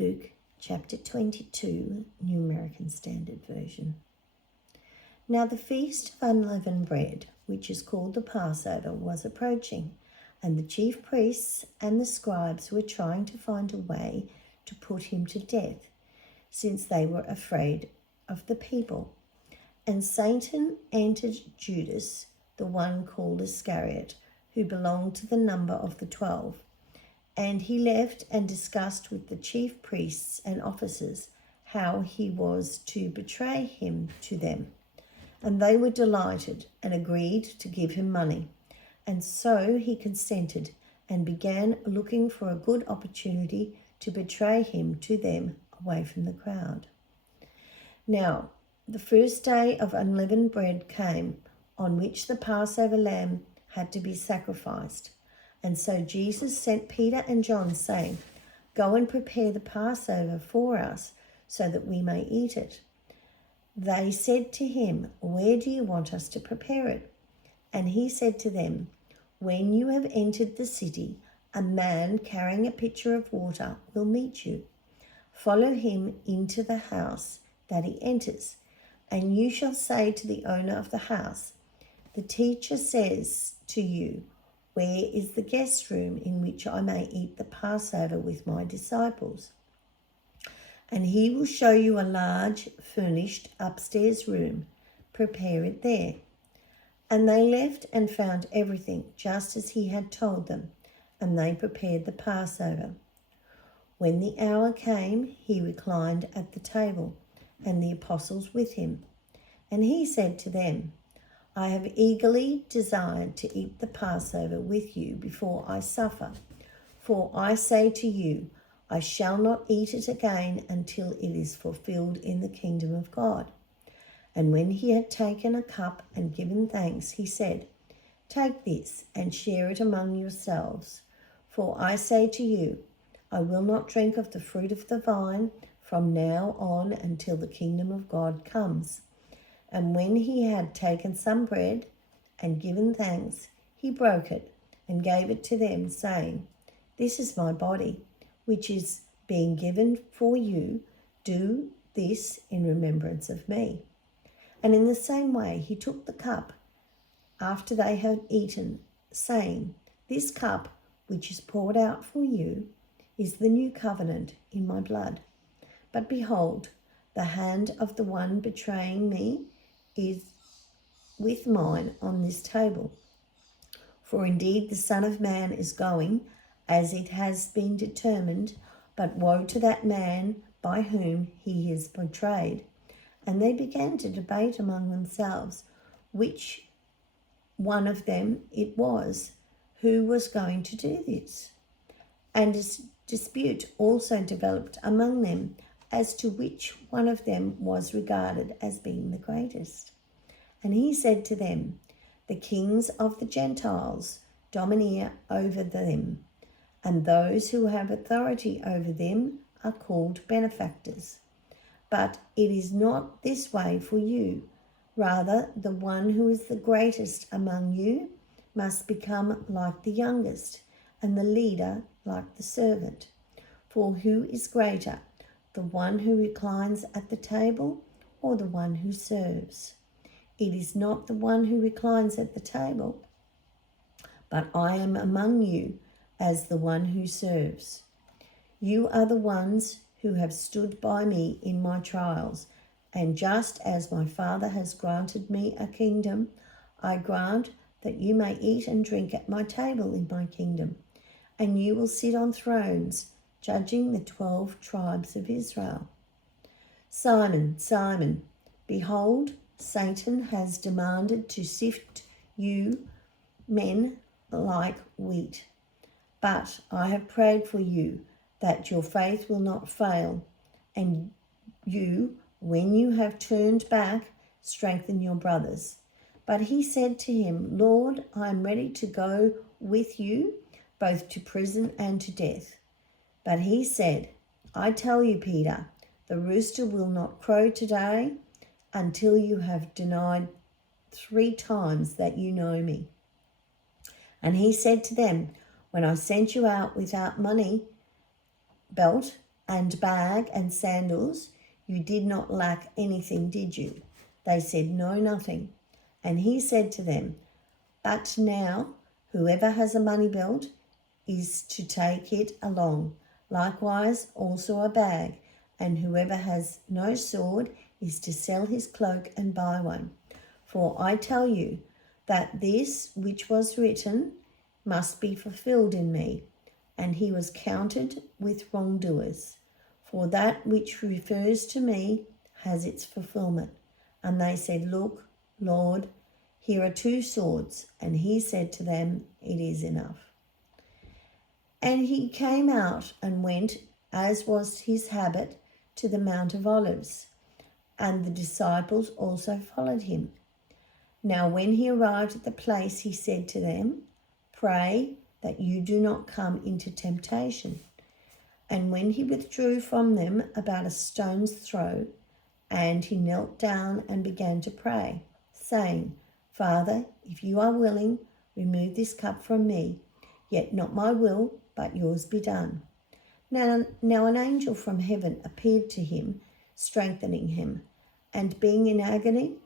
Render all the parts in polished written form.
Luke chapter 22, New American Standard Version. Now the feast of unleavened bread, which is called the Passover, was approaching, and the chief priests and the scribes were trying to find a way to put him to death, since they were afraid of the people. And Satan entered Judas, the one called Iscariot, who belonged to the number of the 12. And he left and discussed with the chief priests and officers how he was to betray him to them. And they were delighted and agreed to give him money. And so he consented and began looking for a good opportunity to betray him to them away from the crowd. Now, the first day of unleavened bread came, on which the Passover lamb had to be sacrificed. And so Jesus sent Peter and John, saying, "Go and prepare the Passover for us, so that we may eat it." They said to him, "Where do you want us to prepare it?" And he said to them, "When you have entered the city, a man carrying a pitcher of water will meet you. Follow him into the house that he enters, and you shall say to the owner of the house, 'The teacher says to you, where is the guest room in which I may eat the Passover with my disciples?' And he will show you a large, furnished upstairs room. Prepare it there." And they left and found everything just as he had told them, and they prepared the Passover. When the hour came, he reclined at the table, and the apostles with him. And he said to them, "I have eagerly desired to eat the Passover with you before I suffer. For I say to you, I shall not eat it again until it is fulfilled in the kingdom of God." And when he had taken a cup and given thanks, he said, "Take this and share it among yourselves. For I say to you, I will not drink of the fruit of the vine from now on until the kingdom of God comes." And when he had taken some bread and given thanks, he broke it and gave it to them, saying, "This is my body, which is being given for you. Do this in remembrance of me." And in the same way he took the cup after they had eaten, saying, "This cup, which is poured out for you, is the new covenant in my blood. But behold, the hand of the one betraying me is with mine on this table. For indeed the Son of Man is going, as it has been determined, but woe to that man by whom he is betrayed." And they began to debate among themselves which one of them it was who was going to do this. And a dispute also developed among them as to which one of them was regarded as being the greatest. And he said to them, "The kings of the Gentiles domineer over them, and those who have authority over them are called benefactors. But it is not this way for you. Rather, the one who is the greatest among you must become like the youngest, and the leader like the servant. For who is greater, the one who reclines at the table or the one who serves? It is not the one who reclines at the table, but I am among you as the one who serves. You are the ones who have stood by me in my trials, and just as my Father has granted me a kingdom, I grant that you may eat and drink at my table in my kingdom, and you will sit on thrones, judging the 12 tribes of Israel. Simon, Simon, behold, Satan has demanded to sift you men like wheat. But I have prayed for you that your faith will not fail, and you, when you have turned back, strengthen your brothers." But he said to him, "Lord, I am ready to go with you, both to prison and to death." But he said, "I tell you, Peter, the rooster will not crow today until you have denied 3 times that you know me." And he said to them, "When I sent you out without money belt and bag and sandals, you did not lack anything, did you? They said, no, nothing. And he said to them, but now whoever has a money belt is to take it along, likewise also a bag, and whoever has no sword is to sell his cloak and buy one. For I tell you that this which was written must be fulfilled in me. And he was counted with wrongdoers. For that which refers to me has its fulfillment. And they said, look, Lord, here are 2 swords. And he said to them, it is enough. And he came out and went, as was his habit, to the Mount of Olives. And the disciples also followed him. Now when he arrived at the place, he said to them, pray that you do not come into temptation. And when he withdrew from them about a stone's throw, and he knelt down and began to pray, saying, Father, if you are willing, remove this cup from me, yet not my will, but yours be done. Now an angel from heaven appeared to him, strengthening him, and being in agony,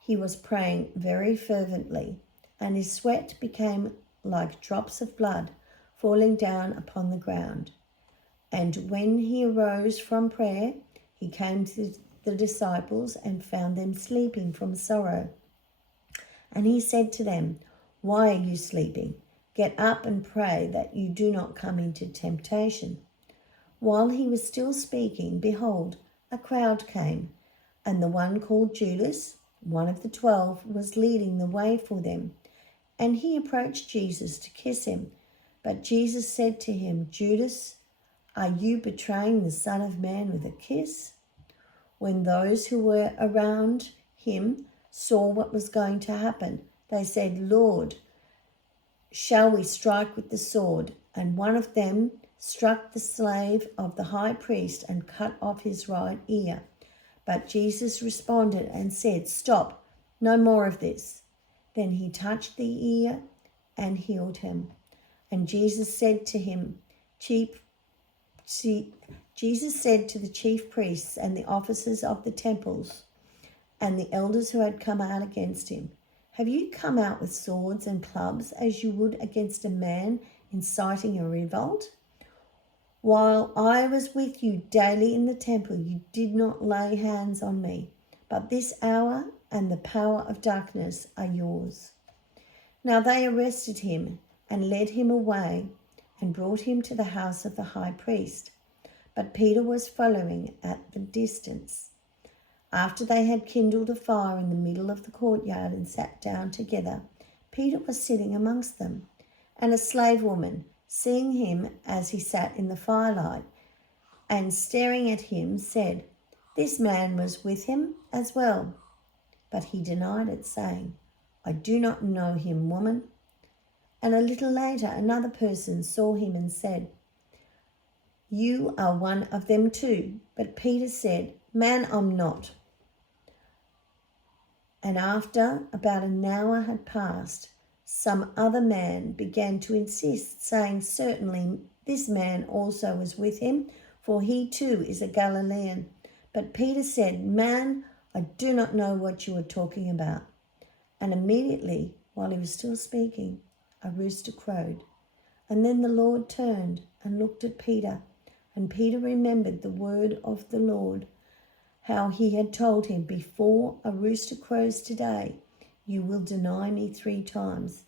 he was praying very fervently, and his sweat became like drops of blood falling down upon the ground. And when he arose from prayer, he came to the disciples and found them sleeping from sorrow. And he said to them, why are you sleeping? Get up and pray that you do not come into temptation. While he was still speaking, behold, a crowd came, and the one called Judas, one of the 12, was leading the way for them. And he approached Jesus to kiss him. But Jesus said to him, Judas, are you betraying the Son of Man with a kiss? When those who were around him saw what was going to happen, they said, Lord, shall we strike with the sword? And one of them struck the slave of the high priest and cut off his right ear. But Jesus responded and said, stop, no more of this. Then he touched the ear and healed him. And Jesus said to the chief priests and the officers of the temples and the elders who had come out against him, have you come out with swords and clubs as you would against a man inciting a revolt? While I was with you daily in the temple, you did not lay hands on me, but this hour and the power of darkness are yours. Now they arrested him and led him away and brought him to the house of the high priest. But Peter was following at the distance. After they had kindled a fire in the middle of the courtyard and sat down together, Peter was sitting amongst them. And a slave woman, seeing him as he sat in the firelight and staring at him, said, this man was with him as well. But he denied it, saying, I do not know him, woman. And a little later, another person saw him and said, you are one of them too. But Peter said, man, I'm not. And after about an hour had passed, some other man began to insist, saying, certainly this man also was with him, for he too is a Galilean. But Peter said, man, I do not know what you are talking about. And immediately, while he was still speaking, a rooster crowed. And then the Lord turned and looked at Peter, and Peter remembered the word of the Lord, how he had told him, before a rooster crows today, you will deny me 3 times.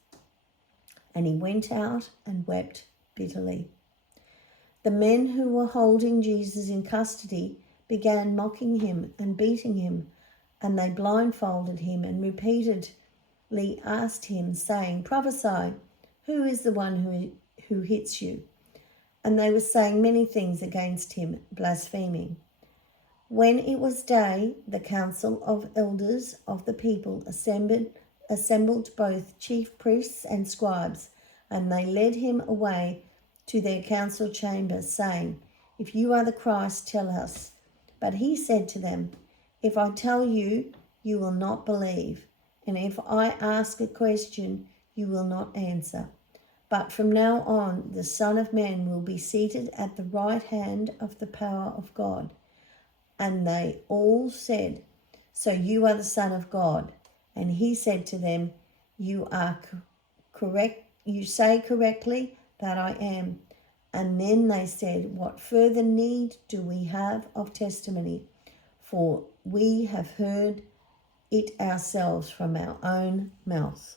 And he went out and wept bitterly. The men who were holding Jesus in custody began mocking him and beating him, and they blindfolded him and repeatedly asked him, saying, prophesy, who is the one who hits you? And they were saying many things against him, blaspheming. When it was day, the council of elders of the people assembled both chief priests and scribes, and they led him away to their council chamber, saying, if you are the Christ, tell us. But he said to them, if I tell you, you will not believe, and if I ask a question, you will not answer. But from now on, the Son of Man will be seated at the right hand of the power of God. And they all said, so you are the Son of God. And he said to them, you are correct. You say correctly that I am. And then they said, what further need do we have of testimony? For we have heard it ourselves from our own mouth.